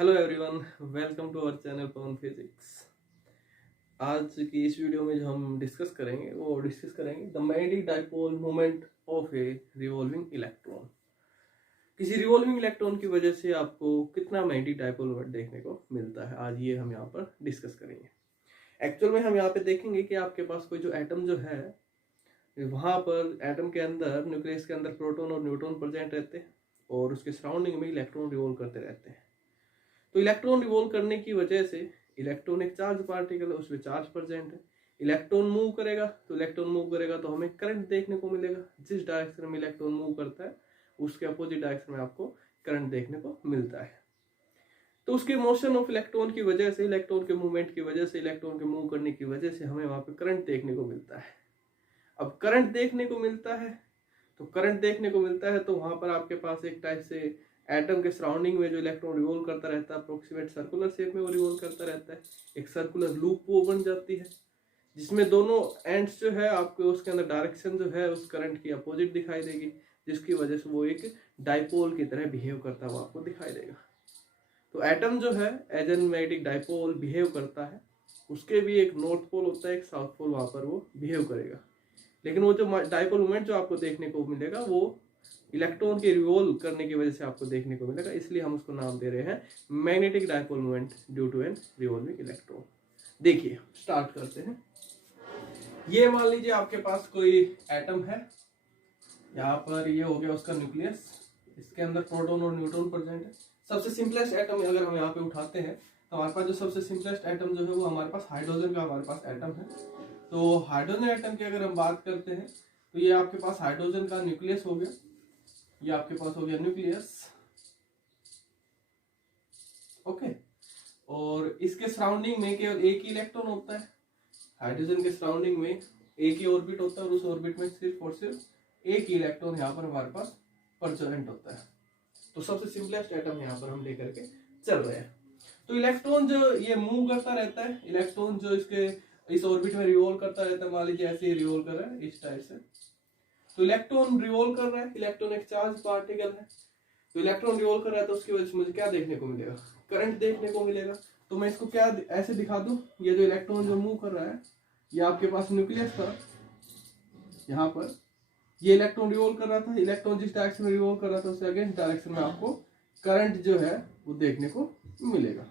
Hello everyone, welcome to our channel Pawan physics. आज की इस वीडियो में जो हम डिस्कस करेंगे the magnetic dipole moment of a revolving electron. किसी रिवॉल्विंग इलेक्ट्रॉन की वजह से आपको कितना मैग्नेटिक डाइपोल मोमेंट देखने को मिलता है, आज ये हम यहाँ पर डिस्कस करेंगे। एक्चुअल में हम यहाँ पे देखेंगे कि आपके पास कोई जो एटम जो है, वहाँ पर एटम के अंदर, न्यूक्लियस के अंदर प्रोटॉन और न्यूट्रॉन प्रेजेंट रहते हैं और उसके सराउंडिंग में इलेक्ट्रॉन रिवॉल्व करते रहते हैं। तो इलेक्ट्रॉन रिवॉल्व करने की वजह से इलेक्ट्रॉन एक चार्ज पार्टिकल है, उसमें चार्ज प्रेजेंट है। इलेक्ट्रॉन मूव करेगा तो हमें करंट देखने को मिलेगा। जिस डायरेक्शन में इलेक्ट्रॉन मूव करता है उसके अपोजिट डायरेक्शन में आपको करंट देखने को मिलता है। तो उसके मोशन ऑफ इलेक्ट्रॉन की वजह से, इलेक्ट्रॉन के मूवमेंट की वजह से, इलेक्ट्रॉन के मूव करने की वजह से हमें वहां पे करंट देखने को मिलता है। अब करंट देखने को मिलता है तो वहां पर आपके पास एक टाइप से एटम के सराउंडिंग में जो इलेक्ट्रॉन रिवॉल्व करता रहता है, अप्रोक्सीमेट सर्कुलर शेप में वो रिवॉल्व करता रहता है। एक सर्कुलर लूप वो बन जाती है जिसमें दोनों एंड्स जो है आपको उसके अंदर डायरेक्शन जो है उस करंट की अपोजिट दिखाई देगी, जिसकी वजह से वो एक डाइपोल की तरह बिहेव करता है, वो आपको दिखाई देगा। तो एटम जो है as an magnetic dipole behave करता है। उसके भी एक नॉर्थ पोल होता है, एक साउथ पोल, वहां पर वो बिहेव करेगा। लेकिन वो जो डाइपोल मोमेंट जो आपको देखने को मिलेगा वो इलेक्ट्रॉन के रिवॉल्व करने की वजह से आपको देखने को मिलेगा, इसलिए हम उसको नाम दे रहे हैं magnetic dipole moment due to an revolving electron. देखिए, स्टार्ट करते हैं। ये मान लीजिए आपके पास कोई एटम है, यहाँ पर ये हो गया उसका न्यूक्लियस, इसके अंदर प्रोटॉन और न्यूट्रॉन प्रेजेंट है। सबसे सिंपलेस्ट एटम अगर हम यहाँ पे उठाते हैं तो हमारे पास जो सबसे सिंपलेस्ट एटम जो है वो हमारे पास हाइड्रोजन का हमारे पास एटम है। तो हाइड्रोजन एटम की अगर हम बात करते हैं तो ये आपके पास हाइड्रोजन का न्यूक्लियस हो गया, ये आपके पास हो गया न्यूक्लियस, ओके। और इसके सराउंडिंग में केवल एक ही इलेक्ट्रॉन होता है। हाइड्रोजन के सराउंडिंग में एक ही ऑर्बिट होता है और उस ऑर्बिट में सिर्फ और सिर्फ एक ही इलेक्ट्रॉन यहाँ पर हमारे पास प्रेजेंट होता है। तो सबसे सिंपलेस्ट एटम यहाँ पर हम लेकर के चल रहे हैं। तो इलेक्ट्रॉन जो ये मूव करता रहता है, इलेक्ट्रॉन जो इसके इस ऑर्बिट में रिवॉल्व करता रहता है, मान लीजिए ऐसे ही रिवॉल्व कर रहा है इस टाइप से। तो इलेक्ट्रॉन रिवॉल्व कर रहा है, इलेक्ट्रॉन एक चार्ज पार्टिकल है, तो इलेक्ट्रॉन रिवॉल्व कर रहा है तो उसकी वजह से मुझे क्या देखने को मिलेगा? करंट देखने को मिलेगा। तो मैं इसको क्या ऐसे दिखा दूं, ये जो इलेक्ट्रॉन जो मूव कर रहा है, ये आपके पास न्यूक्लियस था, यहाँ पर ये इलेक्ट्रॉन रिवॉल्व कर रहा था, इलेक्ट्रॉन जिस डायरेक्शन में रिवॉल्व कर रहा था उससे अगेंस्ट डायरेक्शन में आपको करंट जो है वो देखने को मिलेगा,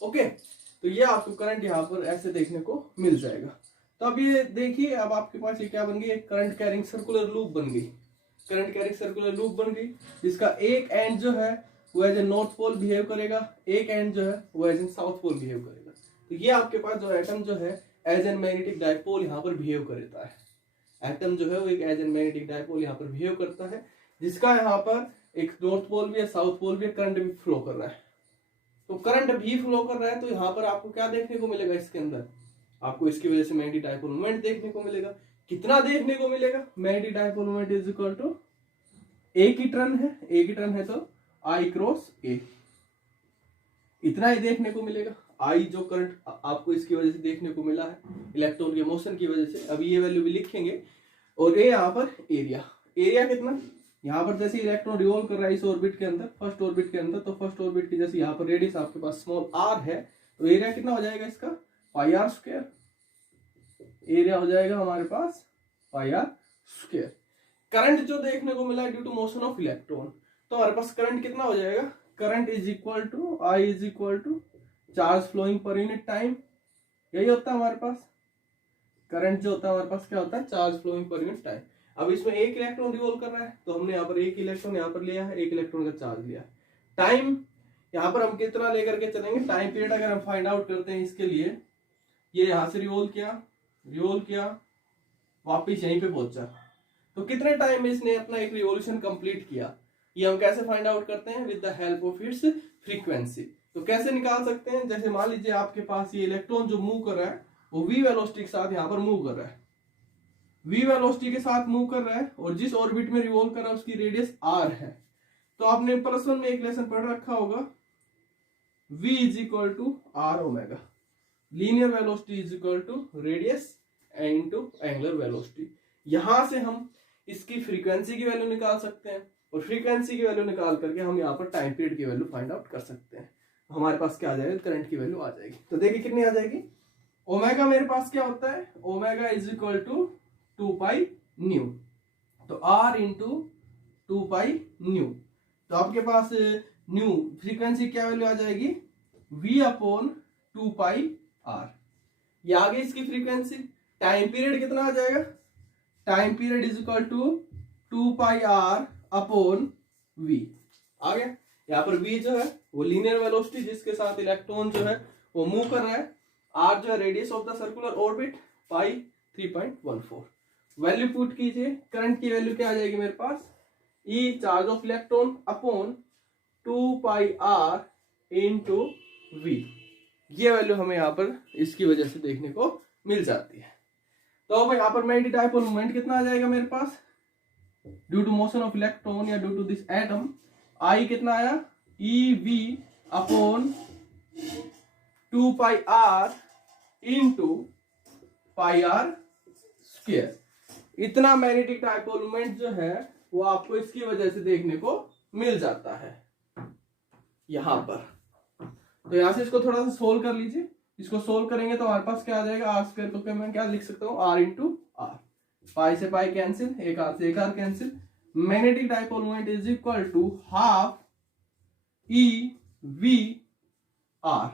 ओके। तो ये आपको करंट यहाँ पर ऐसे देखने को मिल जाएगा। तो अब ये देखिए, अब आपके पास ये क्या बन गई? एक करंट कैरिंग सर्कुलर लूप बन गई। करंट कैरिंग सर्कुलर लूप बन गई जिसका एक एंड जो है वो as a north pole behave करेगा, एक एंड जो है वो as an south pole behave करेगा। तो ये आपके पास जो एटम जो है एज एन मैग्नेटिक डाइपोल यहाँ पर बिहेव करता है। एटम जो है वो एक एज एन मैग्नेटिक डाइपोल यहाँ पर बिहेव करता है, जिसका यहाँ पर एक नॉर्थ पोल भी है, साउथ पोल भी है, करंट भी फ्लो कर रहा है। तो करंट भी फ्लो कर रहा है तो यहाँ पर आपको क्या देखने को मिलेगा? इसके अंदर आपको इसकी वजह से मैग्नेटिक डाइपोल मोमेंट देखने को मिलेगा। कितना देखने को मिलेगा? Magnetic dipole moment is equal to एक ही टर्न है तो आई क्रॉस ए, इतना ही देखने को मिलेगा। आई जो करंट आपको इसकी वजह से देखने को मिला है इलेक्ट्रॉन के मोशन की वजह से, अभी ये वैल्यू भी लिखेंगे। और ए यहाँ पर एरिया कितना? यहाँ पर जैसे इलेक्ट्रॉन रिवॉल्व कर रहा है इस ऑर्बिट के अंदर, फर्स्ट ऑर्बिट के अंदर, तो फर्स्ट ऑर्बिट की जैसे यहाँ पर रेडियस आपके पास स्मॉल आर है, तो एरिया कितना हो जाएगा इसका? पाई आर स्क्वायर। एरिया हो जाएगा हमारे पास पाई आर स्क्वायर। करंट जो देखने को मिला है due to motion of electron, तो हमारे पास करंट कितना हो जाएगा? Current is equal to I is equal to charge flowing per unit time. यही होता है हमारे पास करंट, जो होता है हमारे पास क्या होता है? Charge flowing per unit time. अब इसमें एक इलेक्ट्रॉन रिवॉल्व कर रहा है तो हमने यहाँ पर एक इलेक्ट्रॉन यहाँ पर लिया है, एक इलेक्ट्रॉन का चार्ज लिया। टाइम यहाँ पर हम कितना लेकर के चलेंगे? टाइम पीरियड अगर हम फाइंड आउट करते हैं इसके लिए, ये यहाँ से रिवॉल्व किया, वापिस यहीं पे पहुंचा, तो कितने टाइम में इसने अपना एक रिवॉल्यूशन कंप्लीट किया? ये हम कैसे फाइंड आउट करते हैं? With the help of its frequency. तो कैसे निकाल सकते हैं? जैसे मान लीजिए आपके पास ये इलेक्ट्रॉन जो मूव कर रहा है वो v वेलोसिटी के साथ यहाँ पर मूव कर रहा है, v वेलोसिटी के साथ मूव कर रहा है, और जिस ऑर्बिट में रिवॉल्व कर रहा है उसकी रेडियस r है। तो आपने प्लस वन में एक लेसन पढ़ रखा होगा, v is equal to R omega, linear velocity is equal to radius into angular velocity. यहां से हम इसकी फ्रीक्वेंसी की वैल्यू निकाल सकते हैं। और फ्रीक्वेंसी की वैल्यू निकाल करके हम यहाँ पर टाइम पीरियड की वैल्यू फाइंड आउट कर सकते हैं। हमारे पास क्या आ जाएगा, करंट की वैल्यू आ जाएगी। तो देखिए कितनी आ जाएगी, ओमेगा मेरे पास क्या होता है, omega is equal to 2 pi nu, तो R इंटू 2 पाई न्यू। तो आपके पास न्यू फ्रीक्वेंसी क्या वैल्यू आ जाएगी, V अपॉन 2 पाई R। ये आ गई इसकी फ्रीक्वेंसी। टाइम पीरियड कितना आ जाएगा, time period is equal to 2 pi R upon V आ गया। यहाँ पर V जो है वो लीनियर वेलोसिटी जिसके साथ इलेक्ट्रॉन जो है वो मूव कर रहा है, R जो है radius of the circular orbit, pi 3.14। Value put कीजिए, करंट की वैल्यू क्या आ जाएगी मेरे पास, E charge of electron upon 2 pi R into V। ये वैल्यू हमें यहाँ पर इसकी वजह से देखने को मिल जाती है। तो अब यहाँ पर मैग्नेटिक डाइपोल मोमेंट कितना आ जाएगा मेरे पास, due to motion of electron या due to this atom, I कितना आया, EV upon 2 pi R into pi R square. इतना मैग्नेटिक डाइपोल मोमेंट जो है वो आपको इसकी वजह से देखने को मिल जाता है यहां पर। तो यहां से इसको थोड़ा सा सोल्व कर लीजिए, इसको सोल्व करेंगे तो हमारे पास क्या आ जाएगा, R स्क्वायर, तो मैं क्या लिख सकता हूँ, R इंटू आर, पाई से पाई कैंसिल, एक R से एक R cancel, magnetic dipole moment is equal to half EV R।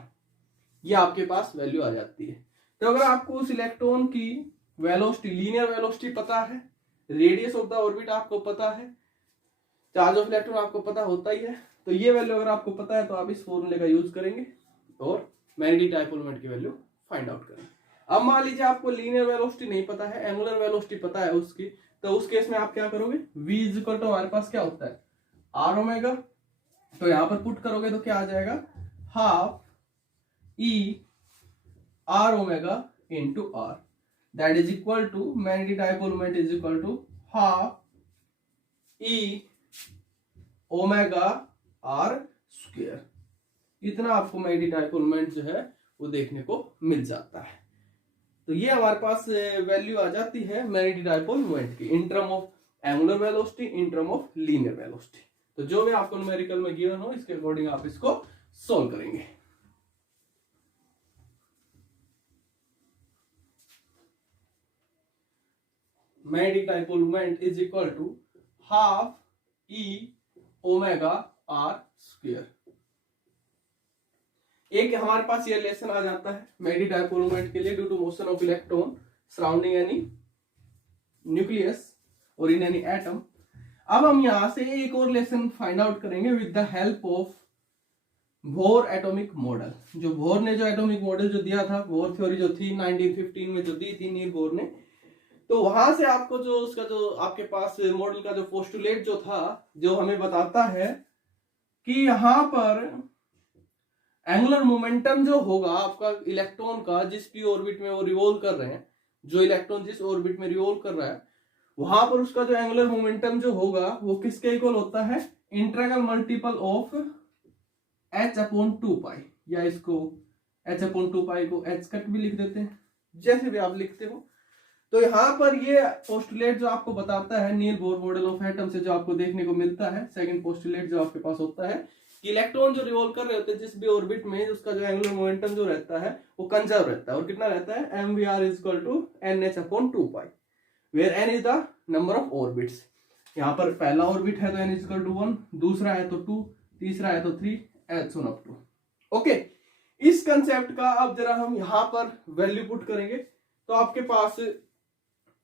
ये आपके पास वैल्यू आ जाती है। तो अगर आपको उस इलेक्ट्रॉन की वेलोसिटी, लीनियर वेलोसिटी पता है, रेडियस ऑफ द ऑर्बिट आपको पता है, चार्ज ऑफ इलेक्ट्रॉन आपको पता होता ही है, तो ये वैल्यू अगर आपको पता है तो आप इस फॉर्मूले का यूज करेंगे और मैग्नेटिक डाइपोल मोमेंट की वैल्यू फाइंड आउट करेंगे। अब मान लीजिए आपको लीनियर वेलोसिटी नहीं पता है, एंगुलर वेलोसिटी पता है उसकी, तो उस केस में आप क्या करोगे, V इज इक्वल टू हमारे पास क्या होता है, R ओमेगा, तो यहां पर पुट करोगे तो क्या आ जाएगा, half E R omega into R, that is equal to magnetic dipole moment is equal to half E omega R square. इतना आपको मैग्नेटिक डाइपोल मोमेंट जो है वो देखने को मिल जाता है। तो ये हमारे पास वैल्यू आ जाती है मैग्नेटिक डाइपोल मोमेंट की इन term of angular velocity, in term of linear velocity. तो जो भी आपको न्यूमेरिकल में गिवन हो इसके अकॉर्डिंग आप इसको सोल्व करेंगे। Magnetic dipole moment is equal to half E omega R square. एक हमारे पास ये रिलेशन आ जाता है मैग्नेटिक डाइपोल मोमेंट के लिए, due to motion of electron surrounding any nucleus और इन एनी एटम। अब हम यहां से एक और रिलेशन फाइंड आउट करेंगे with the help of bore atomic model. जो बोर ने जो एटॉमिक मॉडल जो दिया था, बोर थ्योरी जो थी 1915 में जो दी थी नील बोर ने, तो वहां से आपको जो उसका जो आपके पास मॉडल का जो पोस्टुलेट जो था, जो हमें बताता है कि यहां पर एंगुलर मोमेंटम जो होगा आपका इलेक्ट्रॉन का, जिस भी ऑर्बिट में वो रिवॉल्व कर रहे हैं, जो इलेक्ट्रॉन जिस ऑर्बिट में रिवॉल्व कर रहा है, वहां पर उसका जो एंगुलर मोमेंटम जो होगा वो किसके इक्वल होता है, integral multiple of h upon 2 pi, या इसको h अपॉन 2 पाई को h कट भी लिख देते हैं, जैसे भी आप लिखते हो। तो यहाँ पर ये पोस्टुलेट जो आपको बताता है Niels Bohr model of atom से जो आपको देखने को मिलता है, सेकंड पोस्टुलेट जो आपके पास होता है कि इलेक्ट्रॉन जो रिवॉल्व कर रहे होते हैं जिस भी ऑर्बिट में, उसका जो एंगुलर मोमेंटम जो रहता है वो कंजर्व रहता है, और कितना रहता है, mvr is equal to nh upon 2 pi, where n is the number of orbits. यहाँ पर पहला ऑर्बिट है तो n इज इक्वल टू 1, दूसरा है तो 2, तीसरा है तो 3, and so up to. Okay, इस कंसेप्ट का अब जरा हम यहाँ पर वैल्यू पुट करेंगे तो आपके पास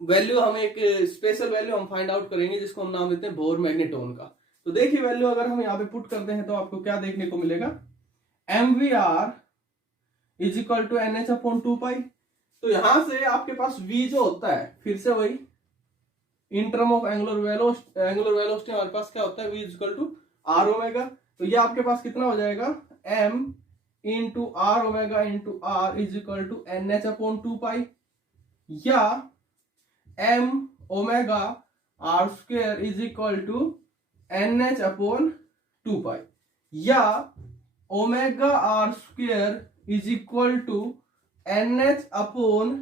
वैल्यू, हम एक स्पेशल वैल्यू हम फाइंड आउट करेंगे जिसको हम नाम देते हैं बोर मैग्नेटोन का। तो देखिए वैल्यू अगर हम यहाँ पे पुट करते हैं तो आपको क्या देखने को मिलेगा, mvr is equal to nh upon 2 pi. तो यहां से आपके पास v जो होता है, फिर से वही in term of angular velocity हमारे पास क्या होता है, v is equal to r omega. तो ये आपके पास कितना हो जाएगा, m into r omega into r is equal to nh upon 2 pi, या m omega r square is equal to nh upon 2 pi, या omega r square is equal to nh upon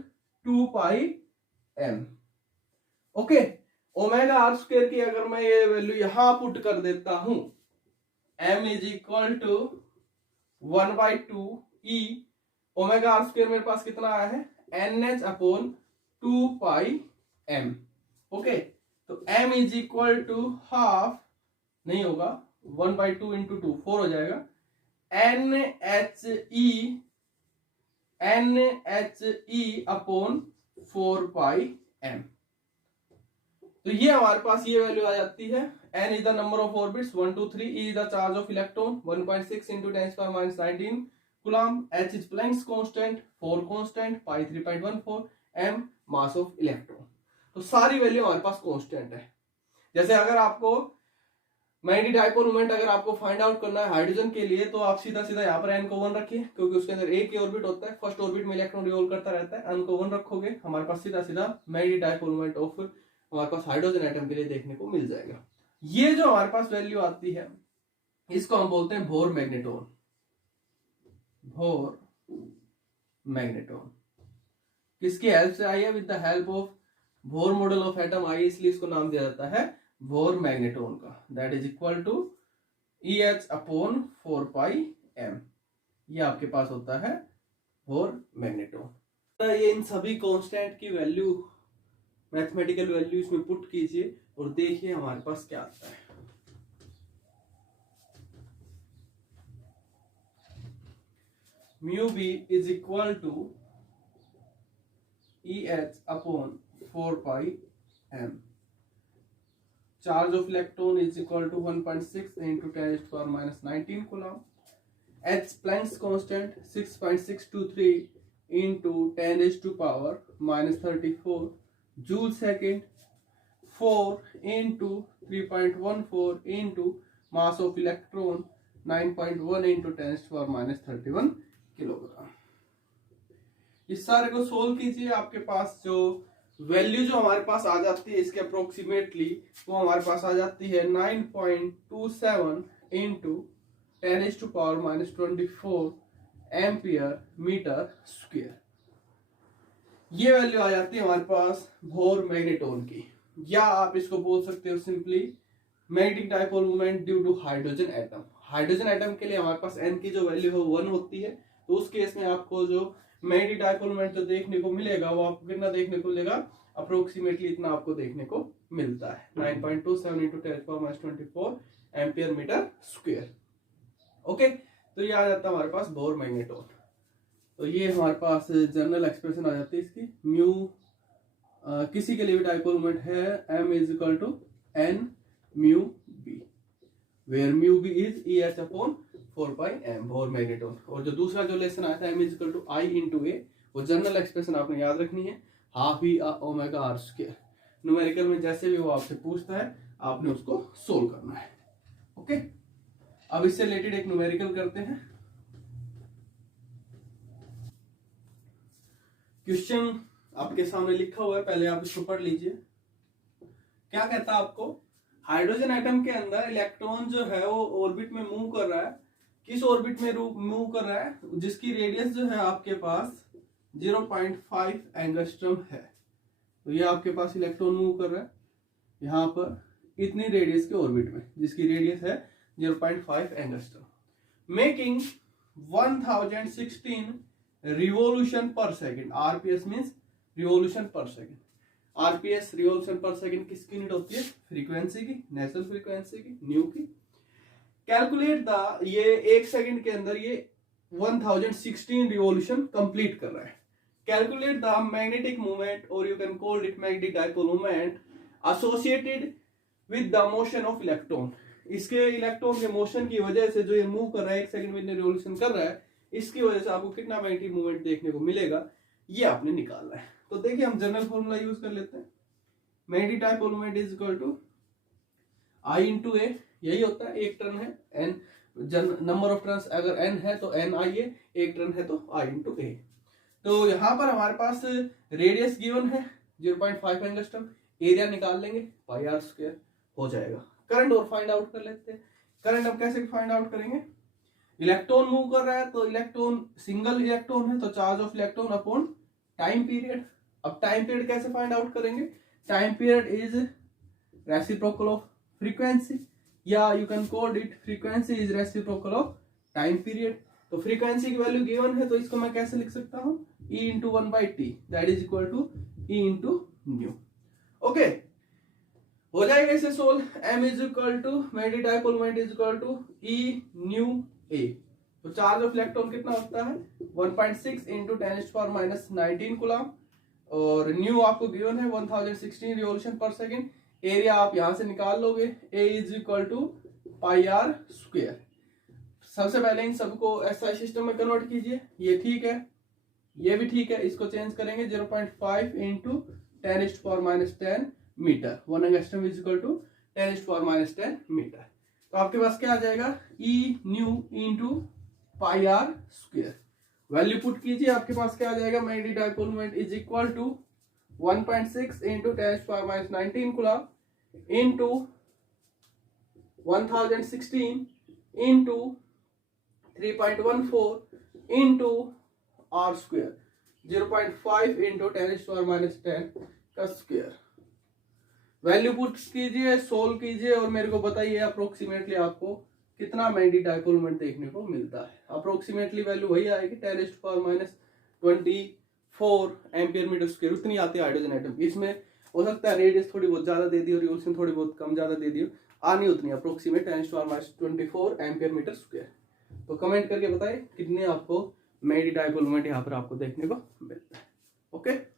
2 pi m। Okay, omega are square की अगर मैं ये value यहां put कर देता हूं, m is equal to 1/2 E omega are square मेरे पास कितना आया है, NH upon 2 pi m। Okay, तो m is equal to half नहीं होगा, 1/2 इंटू 2 4 हो जाएगा, NHE अपॉन 4 पाई m। तो ये हमारे पास ये वैल्यू आ जाती है। n is the number of orbits 1 2 3, E is the charge of electron 1.6 into 10⁻⁹ coulomb, H is Planck's constant, 4 constant, pi 3.14, m mass of electron. तो सारी वैल्यू हमारे पास कांस्टेंट है। जैसे अगर आपको मैग्नेटिक डाइपोल मोमेंट अगर आपको फाइंड आउट करना है हाइड्रोजन के लिए, तो आप सीधा सीधा यहाँ पर n को 1 रखिए, क्योंकि उसके अंदर एक ही ऑर्बिट होता है, फर्स्ट ऑर्बिट में इलेक्ट्रॉन रिवॉल्व करता रहता है, n को 1 रखोगे, हमारे पास सीधा सीधा मैग्नेटिक डाइपोल मोमेंट ऑफ हमारे पास हाइड्रोजन एटम के लिए देखने को मिल जाएगा। ये जो हमारे पास वैल्यू आती है इसको हम बोलते हैं बोर मैग्नेटोन। बोर मैग्नेटोन किसकी हेल्प से आई है, with the help of Bohr model of atom आई, इसलिए इसको नाम दिया जाता है बोर मैग्नेटोन का। That is equal to EH upon 4 pi m। ये आपके पास होता है बोर मैग्नेटोन। ये इन सभी कांस्टेंट की वैल्यू, मैथमेटिकल वैल्यू इसमें पुट कीजिए और देखिए हमारे पास क्या आता है। Mu B is equal to EH upon 4 pi m। Charge of electron is equal to 1.6 into 10⁻⁹ coulomb, H Planck's constant 6.623 into 10⁻⁻34 joule second, 4 into 3.14 into mass of electron 9.1 into 10⁻31 kilogram. इस सारे को सोल्व कीजिए, आपके पास जो value जो हमारे पास आ जाती है इसके अप्रोक्सीमेटली, वो हमारे पास आ जाती है 9.27 इंटू 10⁻⁻24 एम्पियर मीटर स्क्वायर। ये वैल्यू आ जाती है हमारे पास बोर मैग्नेटोन की, या आप इसको बोल सकते हो simply magnetic dipole moment due to hydrogen atom. Hydrogen atom के लिए हमारे पास n की जो वैल्यू है 1 होती है, तो उस केस में आपको जो मैग्नेटिक डाइपोल मोमेंट जो देखने को मिलेगा वो आपको कितना देखने को मिलेगा, अप्रोक्सीमेटली इतना आपको देखने को मिलता है, 9.27 into 10⁻24 ampere metre square. Okay, तो ये आ जाता है हमारे पास बोर मैग्नेटोन। तो ये हमारे पास जनरल एक्सप्रेशन आ जाती है इसकी। म्यू किसी के लिए भी डाइपोल मोमेंट है, m is equal to n mu b, where mu b is EH upon 4 pi m, Bohr magneton. और जो दूसरा जो लेसन आया था m is equal to I into a, वो जनरल एक्सप्रेशन आपने याद रखनी है, half e omega are square. Numerical में जैसे भी वो आपसे पूछता है आपने उसको सोल्व करना है। ओके, अब इससे रिलेटेड एक न्यूमेरिकल करते हैं। क्वेश्चन आपके सामने लिखा हुआ है, पहले आप इसको पढ़ लीजिए। क्या कहता है आपको, हाइड्रोजन एटम के अंदर इलेक्ट्रॉन जो है वो ऑर्बिट में मूव कर रहा है। किस ऑर्बिट में मूव कर रहा है, जिसकी रेडियस जो है आपके पास 0.5 एंगस्ट्रम है। तो ये आपके पास इलेक्ट्रॉन मूव कर रहा है यहाँ पर इतनी रेडियस के ऑर्बिट में, जिसकी रेडियस है 0.5 angstrom, making 1016 revolution per second. RPS means revolution per second. RPS revolution per second किसकी यूनिट होती है, फ्रीक्वेंसी की, नेचुरल फ्रीक्वेंसी की, न्यू की। कैलकुलेट द, ये एक सेकंड के अंदर ये 1016 रिवोल्यूशन कंप्लीट कर रहा है। कैलकुलेट द मैग्नेटिक मूवमेंट, और you can call it magnetic dipole movement associated with the motion of electron. इसके इलेक्ट्रॉन के मोशन की वजह से जो ये मूव कर रहा है, एक सेकंड में रिवोल्यूशन कर रहा है, इसकी वजह से आपको कितना मैग्नेटिक मूवमेंट देखने को मिलेगा, ये आपने निकालना है। तो देखिए हम जनरल फॉर्मूला यूज कर लेते हैं। Magnetic dipole moment is equal to I into a, यही होता है, एक टर्न है n, नंबर ऑफ टर्न्स अगर n है तो n I है, एक टर्न है तो I इंटू a। तो यहाँ पर हमारे पास रेडियस गिवन है 0.5 एंगस्ट्रम, एरिया निकाल लेंगे पाई आर स्क्वायर हो जाएगा। करंट और फाइंड आउट कर लेते हैं। करंट अब कैसे फाइंड आउट करेंगे, इलेक्ट्रॉन मूव कर रहा है तो इलेक्ट्रॉन सिंगल इलेक्ट्रॉन है, तो charge of electron upon time period. अब टाइम पीरियड कैसे फाइंड आउट करेंगे, time period is reciprocal of frequency, या you can quote it frequency is reciprocal of time period. तो फ्रीक्वेंसी की वैल्यू गिवन है, तो इसको मैं कैसे लिख सकता हूँ, E into 1/t that is equal to E into new. Okay, हो जाएगा इसे solve. m is equal to magnetic dipole moment is equal to E nu a। तो चार्ज ऑफ इलेक्ट्रॉन कितना होता है 1.6 इंटू 10⁻⁻19 कूलम, और न्यू आपको given है 1016 रिवॉल्यूशन पर सेकेंड। एरिया आप यहां से निकाल लोगे, A is equal to πr²। सबसे पहले इन सबको SI सिस्टम में कन्वर्ट कीजिए, ये ठीक है, ये भी ठीक है, इसको चेंज करेंगे 0.5 into 10⁻10 metre, 1 angstrom is equal to 10⁻10 metre. तो आपके पास क्या आ जाएगा, E nu into πr²। Value put कीजिए, आपके पास क्या आ जाएगा, magnetic dipole moment is equal to 1.6 into 10⁻19 coulomb into 1016 into 3.14 into r², 0.5 into 10⁻10 का स्क्वायर। वैल्यू पुट कीजिए, सोल्व कीजिए और मेरे को बताइए अप्रोक्सीमेटली आपको कितना मैग्नेटिक डाइपोल मोमेंट देखने को मिलता है। अप्रोक्सीमेटली वैल्यू वही आएगी 10⁻24 एम्पियर मीटर स्क्वायर, उतनी आती है हाइड्रोजन एटम। इसमें हो सकता है रेडियस थोड़ी बहुत ज्यादा दे दी और रिवॉल्यूशन थोड़ी बहुत कम ज्यादा दे दी, आनी उतनी अप्रोक्सीमेट 10⁻24 एम्पियर मीटर स्क्वायर। तो कमेंट करके बताइए कितने आपको मैग्नेटिक डाइपोल मोमेंट यहाँ पर आपको देखने को मिलता है। ओके।